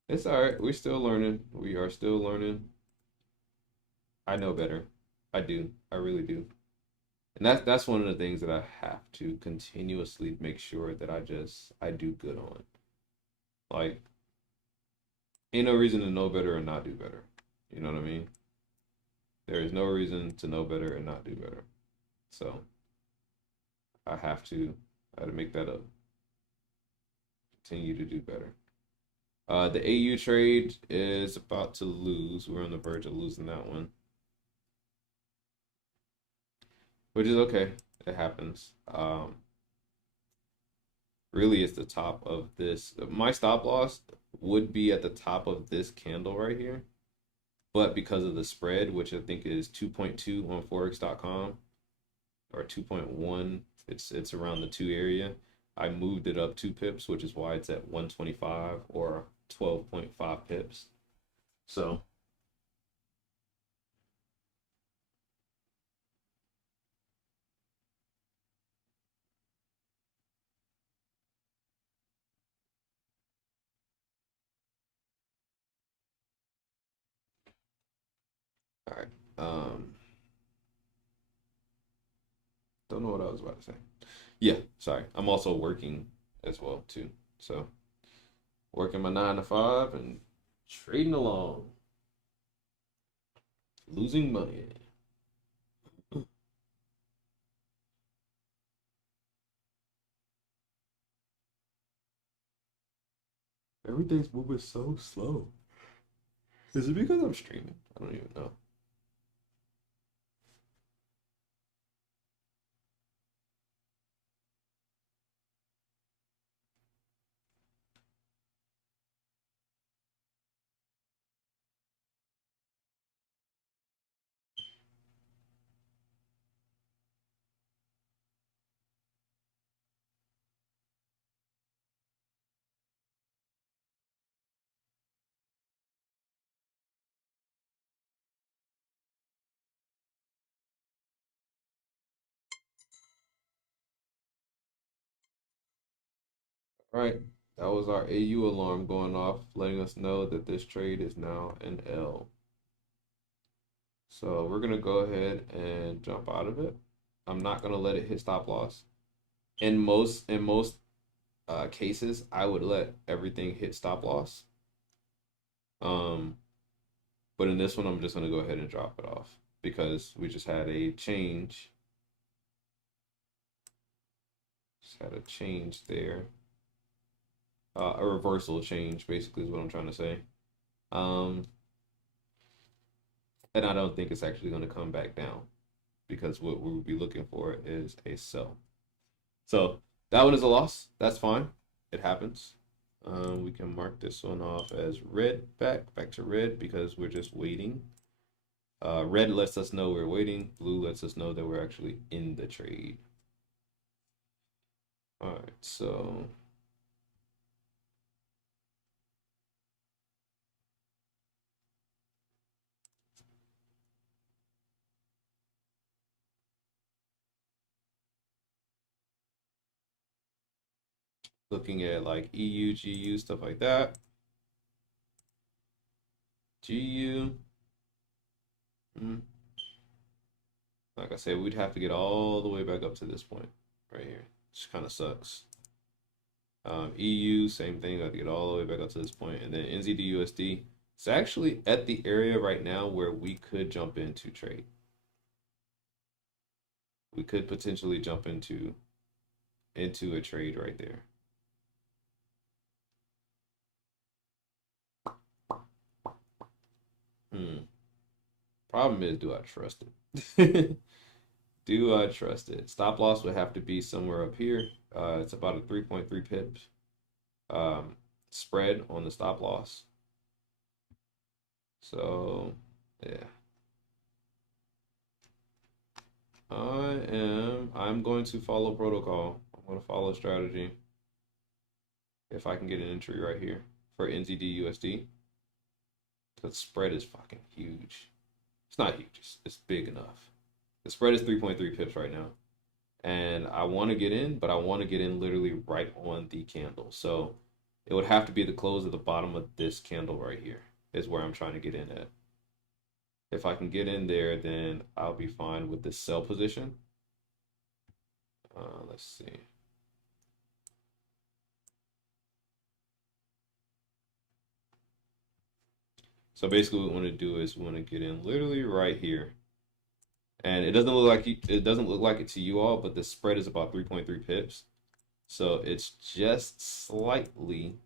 It's all right. We're still learning. We are still learning. I know better. I do. I really do. And that's one of the things that I have to continuously make sure that I do good on. Like, ain't no reason to know better and not do better. You know what I mean? There is no reason to know better and not do better. So I have to make that up. continue to do better. The AU trade is about to lose. We're on the verge of losing that one, which is okay. It happens. Really, it's the top of this. My stop loss would be at the top of this candle right here, but because of the spread, which I think is 2.2 on Forex.com or 2.1, it's around the 2 area. I moved it up 2 pips, which is why it's at 125 or 12.5 pips. So all right. Don't know what I was about to say. Yeah, sorry. I'm also working as well too. So working my 9 to 5 and trading along, losing money. Everything's moving so slow. Is it because I'm streaming? I don't even know. All right, that was our AU alarm going off, letting us know that this trade is now an L. So we're gonna go ahead and jump out of it. I'm not gonna let it hit stop loss. In most cases, I would let everything hit stop loss. Um, but in this one, I'm just gonna go ahead and drop it off because we just had a change. Just had a change there. A reversal change, basically, is what I'm trying to say. Um, and I don't think it's actually going to come back down because what we would be looking for is a sell. So that one is a loss. That's fine. It happens. We can mark this one off as red, back to red because we're just waiting. Red lets us know we're waiting. Blue lets us know that we're actually in the trade. All right, so looking at like EU, GU, stuff like that. GU. Like I said, we'd have to get all the way back up to this point right here. Which kind of sucks. EU, same thing. I have to get all the way back up to this point. And then NZD USD. It's actually at the area right now where we could jump into trade. We could potentially jump into a trade right there. Problem is, do I trust it? Do I trust it? Stop loss would have to be somewhere up here. It's about a 3.3 pips spread on the stop loss. So, yeah. I'm going to follow protocol. I'm going to follow strategy. If I can get an entry right here for NZD USD. The spread is fucking huge. It's not huge, it's big enough. The spread is 3.3 pips right now. And I want to get in, but I want to get in literally right on the candle. So it would have to be the close of the bottom of this candle right here is where I'm trying to get in at. If I can get in there, then I'll be fine with this sell position. Let's see. So basically what we want to do is we want to get in literally right here. And it doesn't look like it to you all, but the spread is about 3.3 pips. So it's just slightly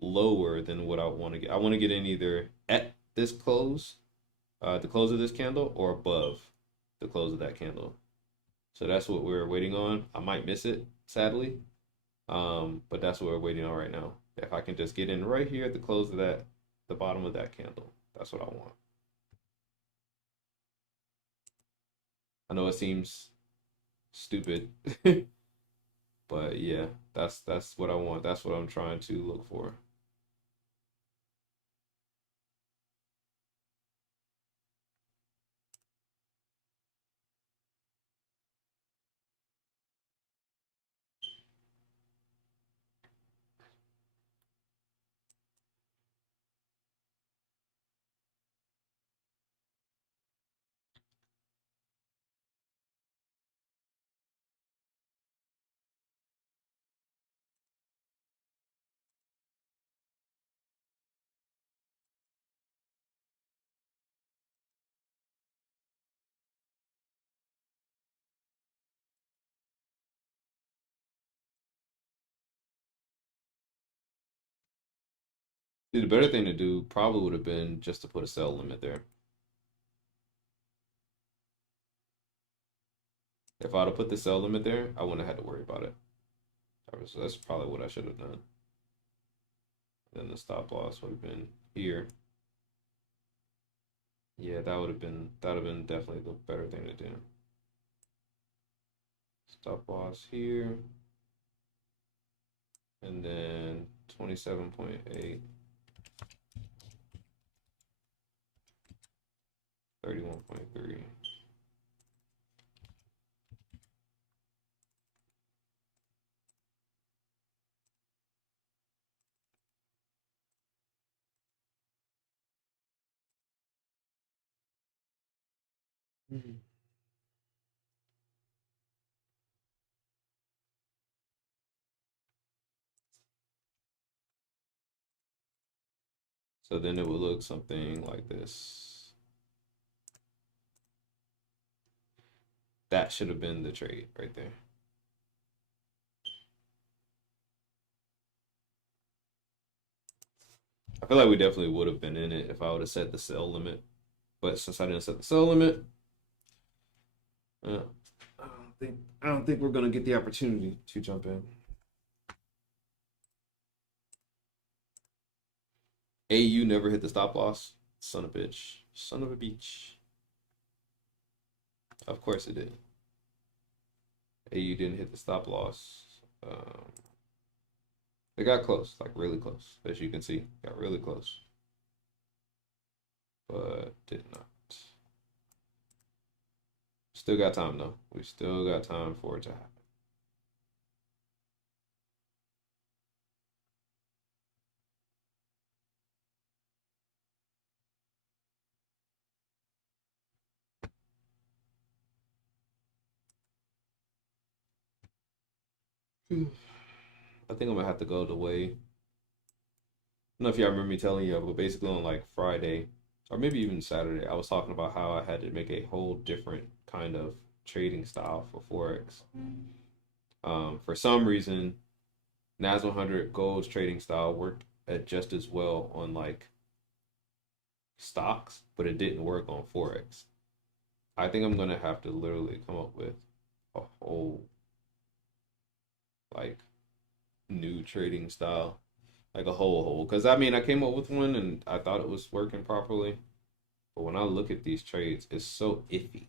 lower than what I want to get. I want to get in either at this close, the close of this candle, or above the close of that candle. So that's what we're waiting on. I might miss it, sadly, but that's what we're waiting on right now. If I can just get in right here at the close of that, the bottom of that candle, that's what I want. I know it seems stupid, but yeah, that's what I want. That's what I'm trying to look for. See, the better thing to do probably would have been just to put a sell limit there. If I'd have put the sell limit there, I wouldn't have had to worry about it. That's probably what I should have done. Then the stop loss would have been here. Yeah, that would have been definitely the better thing to do. Stop loss here. And then 27.8, 31.3. So then it would look something like this. That should have been the trade right there. I feel like we definitely would have been in it if I would have set the sell limit. But since I didn't set the sell limit, uh, I don't think we're gonna get the opportunity to jump in. AU never hit the stop loss. Son of a bitch. Son of a beach. Of course it did. AU didn't hit the stop loss. They got close, like really close, as you can see. Got really close. But did not. Still got time though. We still got time for it to happen. I think I'm gonna have to go the way. I don't know if y'all remember me telling you, but basically on like Friday or maybe even Saturday, I was talking about how I had to make a whole different kind of trading style for Forex. For some reason, NAS 100 Gold's trading style worked at just as well on like stocks, but it didn't work on Forex. I think I'm gonna have to literally come up with a whole like new trading style, like a whole. Because I mean, I came up with one and I thought it was working properly, but when I look at these trades, it's so iffy.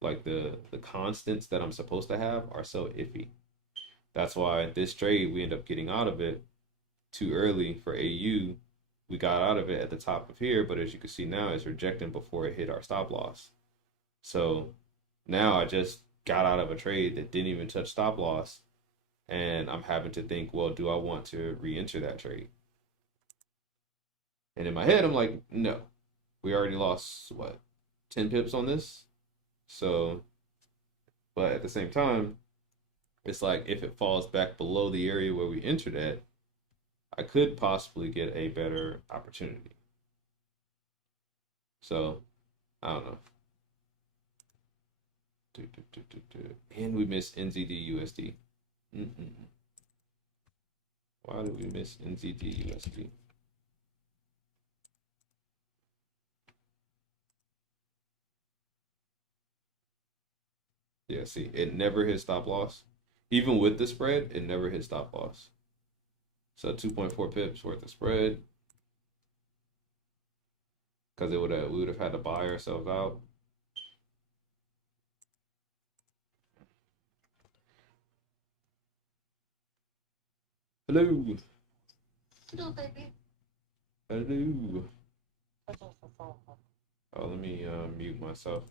Like the constants that I'm supposed to have are so iffy. That's why this trade we end up getting out of it too early for AU. We got out of it at the top of here, but as you can see now, it's rejecting before it hit our stop loss. So now I just got out of a trade that didn't even touch stop loss, and I'm having to think, well, do I want to re-enter that trade? And in my head, I'm like, no, we already lost what, 10 pips on this. So, but at the same time, it's like if it falls back below the area where we entered at, I could possibly get a better opportunity. So I don't know. And we missed NZD USD. Why did we miss NZD USD? Yeah, see, it never hit stop loss. Even with the spread, it never hit stop loss. So 2.4 pips worth of spread. Because we would have had to buy ourselves out. Hello. Hello, baby. Hello. Oh, let me mute myself.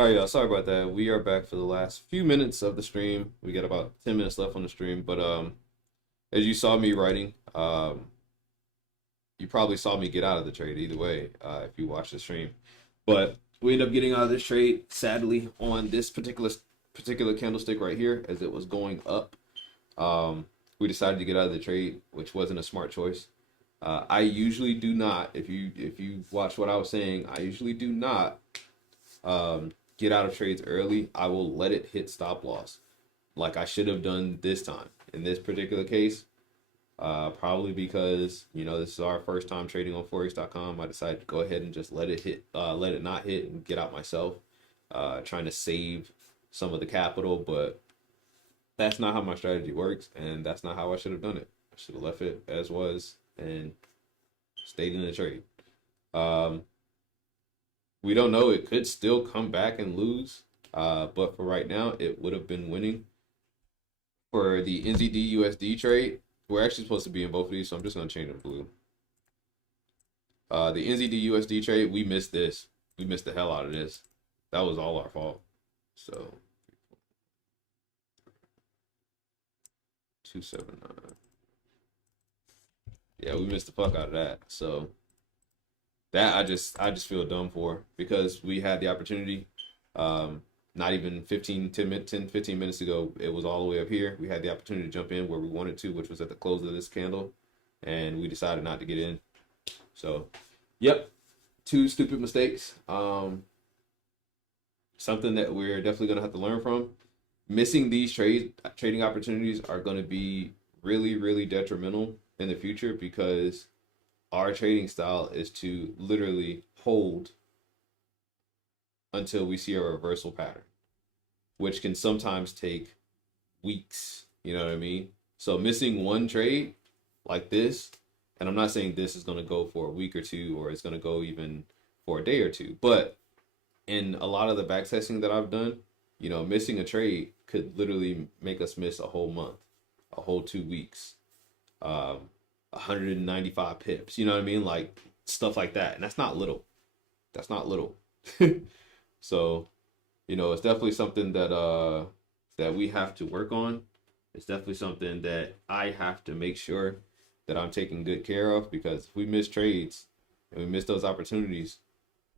All right, y'all. Sorry about that. We are back for the last few minutes of the stream. We got about 10 minutes left on the stream, but as you saw me writing, you probably saw me get out of the trade either way, if you watched the stream. But we ended up getting out of this trade, sadly, on this particular candlestick right here, as it was going up. We decided to get out of the trade, which wasn't a smart choice. I usually do not. If you watch what I was saying, I usually do not get out of trades early. I will let it hit stop loss, like I should have done this time. In this particular case, probably because this is our first time trading on Forex.com. I decided to go ahead and just let it not hit, and get out myself, trying to save some of the capital. But that's not how my strategy works, and that's not how I should have done it. I should have left it as was and stayed in the trade. We don't know. It could still come back and lose, but for right now, it would have been winning. For the NZD USD trade, we're actually supposed to be in both of these, so I'm just going to change them blue. The NZD USD trade, we missed this. We missed the hell out of this. That was all our fault. So 279. Yeah, we missed the fuck out of that. So that I just feel dumb for, because we had the opportunity. Not even 10, 15 minutes ago, it was all the way up here. We had the opportunity to jump in where we wanted to, which was at the close of this candle, and we decided not to get in. So, yep, 2 stupid mistakes. Something that we're definitely going to have to learn from. Missing these trading opportunities are going to be really, really detrimental in the future, because our trading style is to literally hold until we see a reversal pattern, which can sometimes take weeks. You know what I mean? So missing one trade like this, and I'm not saying this is going to go for a week or two, or it's going to go even for a day or two, but in a lot of the backtesting that I've done, missing a trade could literally make us miss a whole month, a whole 2 weeks, 195 pips. You know what I mean? Like stuff like that. And that's not little. That's not little. So, it's definitely something that that we have to work on. It's definitely something that I have to make sure that I'm taking good care of, because if we miss trades and we miss those opportunities,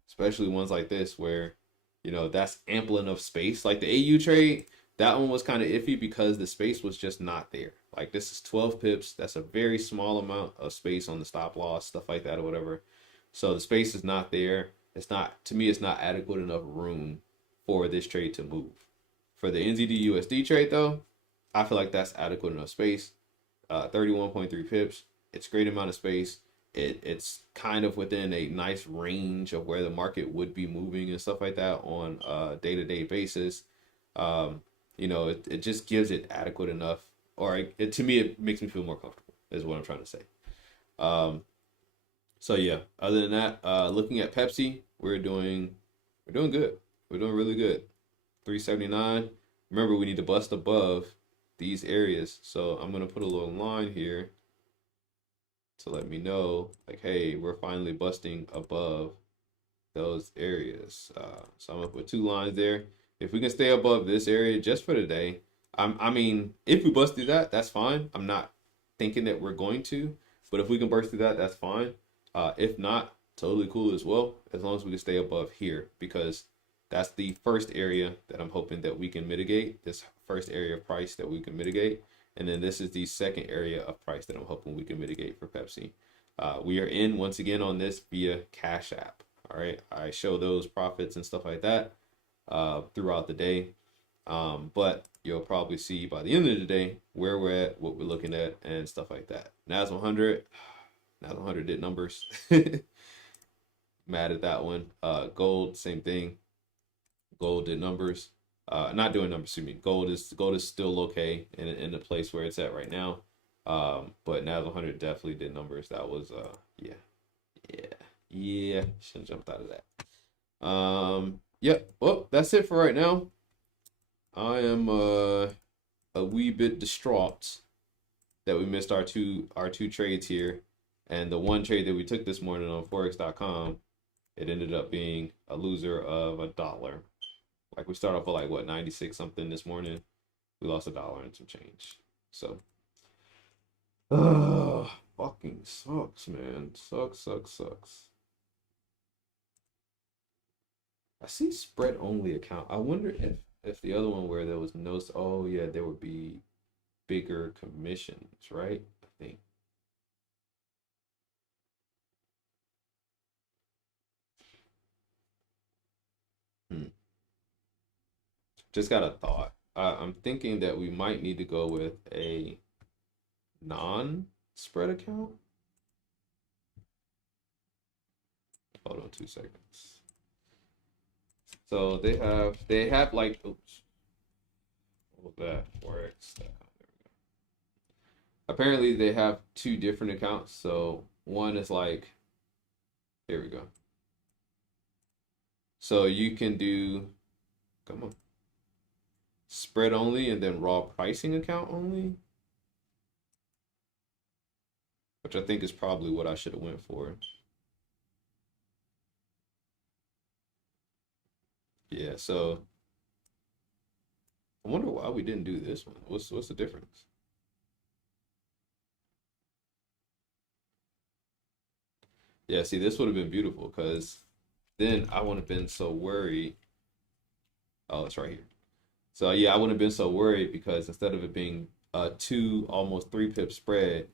especially ones like this where, that's ample enough space. Like the AU trade, that one was kind of iffy because the space was just not there. Like this is 12 pips. That's a very small amount of space on the stop loss, stuff like that or whatever. So the space is not there. It's not, to me, it's not adequate enough room for this trade to move. For the NZD USD trade though, I feel like that's adequate enough space. 31.3 pips. It's a great amount of space. It's kind of within a nice range of where the market would be moving and stuff like that on a day-to-day basis. It just gives it adequate enough, or to me, it makes me feel more comfortable, is what I'm trying to say. So yeah, other than that, looking at Pepsi, we're doing good. We're doing really good. 379. Remember, we need to bust above these areas. So I'm going to put a little line here to let me know, like, hey, we're finally busting above those areas. So I'm going to put 2 lines there. If we can stay above this area just for today, I mean, if we bust through that, that's fine. I'm not thinking that we're going to, but if we can burst through that, that's fine. If not, totally cool as well, as long as we can stay above here, because that's the first area that I'm hoping that we can mitigate, this first area of price that we can mitigate. And then this is the second area of price that I'm hoping we can mitigate for Pepsi. We are in once again on this via Cash App. All right. I show those profits and stuff like that throughout the day. But you'll probably see by the end of the day where we're at, what we're looking at, and stuff like that. NAS 100 did numbers. Mad at that one. Gold, same thing. Gold did numbers. Not doing numbers, excuse me. Gold is still okay in the place where it's at right now. But NAS 100 definitely did numbers. That was yeah. Shouldn't jumped out of that. Yep. Well, that's it for right now. I am a wee bit distraught that we missed our two trades here, and the one trade that we took this morning on Forex.com, it ended up being a loser of $1. Like we started off with like what 96 something this morning. We lost $1 and some change. So, fucking sucks, man. Sucks. I see spread only account. I wonder if the other one where there was no. Oh yeah, there would be bigger commissions, right? I think. Hmm. Just got a thought. I'm thinking that we might need to go with a non-spread account. Hold on 2 seconds. So they have like oops, what was that? Forex. Apparently they have two different accounts. So one is like here we go. So you can do come on spread only and then raw pricing account only, which I think is probably what I should have went for. Yeah, so I wonder why we didn't do this one. What's the difference? Yeah, see, this would have been beautiful because then I wouldn't have been so worried. Oh, it's right here. So yeah, I wouldn't have been so worried because instead of it being a two, almost 3 pip spread,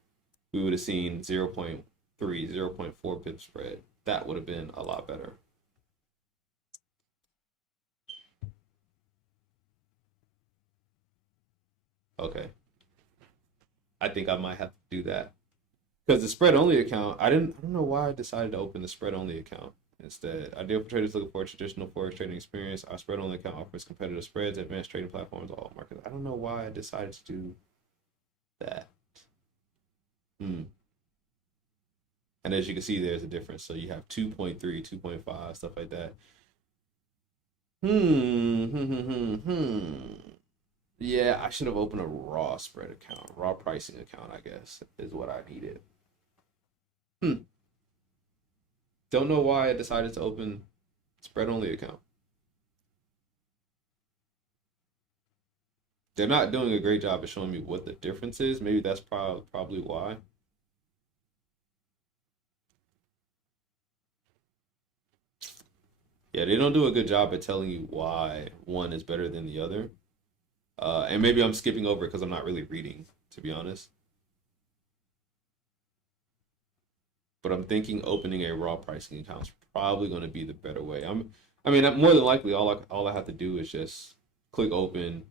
we would have seen 0.3, 0.4 pip spread. That would have been a lot better. Okay, I think I might have to do that. Because the spread only account, I don't know why I decided to open the spread only account instead. Ideal for traders looking for a traditional forex trading experience. Our spread only account offers competitive spreads, advanced trading platforms, all markets. I don't know why I decided to do that. Hmm. And as you can see, there's a difference. So you have 2.3, 2.5, stuff like that. Hmm. Yeah, I should have opened a raw spread account, raw pricing account, I guess, is what I needed. Hmm. Don't know why I decided to open spread only account. They're not doing a great job of showing me what the difference is. Maybe that's probably why. Yeah, they don't do a good job at telling you why one is better than the other. And maybe I'm skipping over because I'm not really reading, to be honest. But I'm thinking opening a raw pricing account is probably going to be the better way. I mean, more than likely, all I have to do is just click open,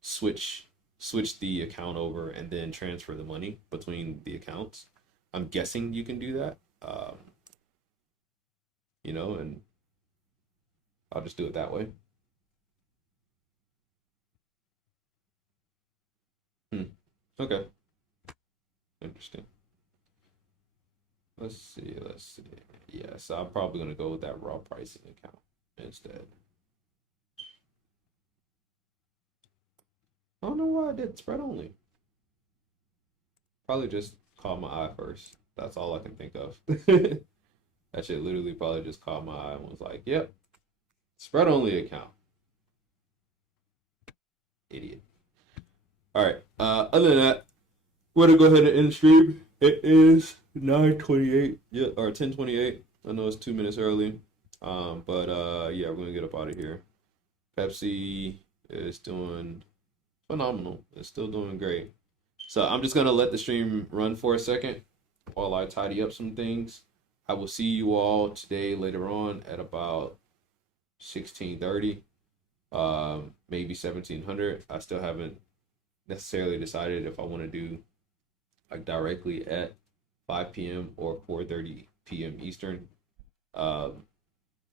switch switch the account over, and then transfer the money between the accounts. I'm guessing you can do that. And I'll just do it that way. Hmm. Okay. Interesting. Let's see. Yeah, so I'm probably gonna go with that raw pricing account instead. I don't know why I did spread only. Probably just caught my eye first. That's all I can think of. That shit literally probably just caught my eye and was like, yep, spread only account. Idiot. All right. Other than that, we're gonna go ahead and end the stream. It is 9:28. Yeah, or 10:28. I know it's 2 minutes early. But yeah, we're gonna get up out of here. Pepsi is doing phenomenal. It's still doing great. So I'm just gonna let the stream run for a second while I tidy up some things. I will see you all today later on at about 16:30, maybe 1700. I still haven't necessarily decided if I want to do like directly at 5 p.m. or 4:30 p.m. Eastern. Um,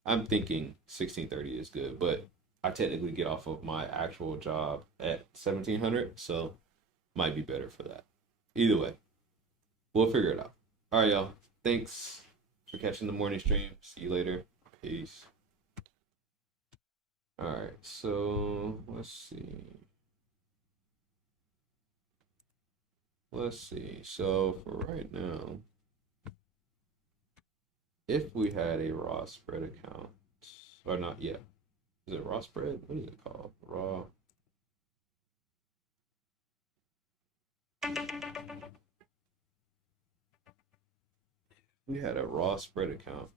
I'm thinking 16:30 is good, but I technically get off of my actual job at 1700, so might be better for that. Either way, we'll figure it out. All right, y'all. Thanks for catching the morning stream. See you later. Peace. All right, so let's see. Let's see. So for right now, if we had a raw spread account, or not yet, Is it raw spread? What is it called? Raw. We had a raw spread account.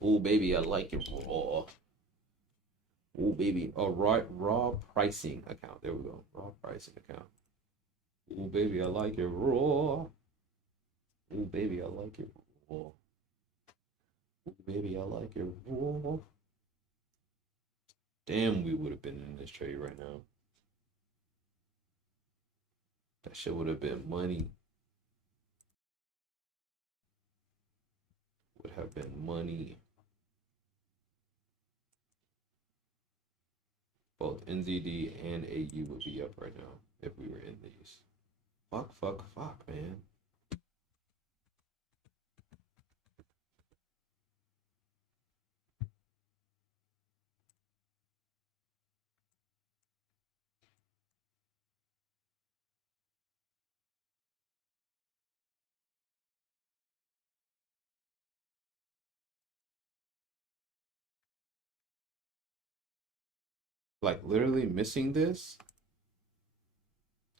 Oh baby, I like it raw. Oh baby, a raw pricing account. There we go. Raw pricing account. Oh baby, I like it raw. Oh baby, I like it raw. Oh baby, I like it raw. Damn, we would have been in this trade right now. That shit would have been money. Would have been money. Both NZD and AU would be up right now if we were in these. Fuck, man. Like literally missing this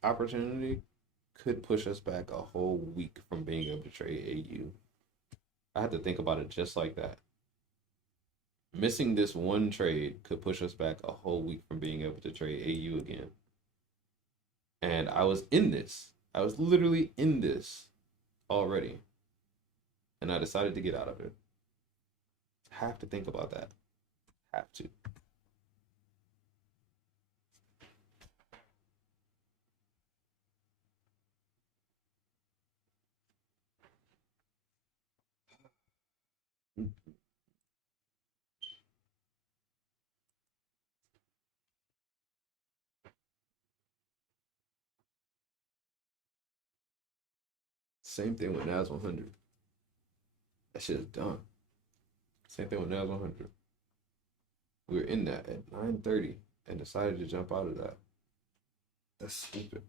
opportunity could push us back a whole week from being able to trade AU. I had to think about it just like that. Missing this one trade could push us back a whole week from being able to trade AU again. And I was in this. I was literally in this already. And I decided to get out of it. Have to think about that. Have to. Same thing with NAS 100. That shit is dumb. Same thing with NAS 100. We were in that at 9:30 and decided to jump out of that. That's stupid.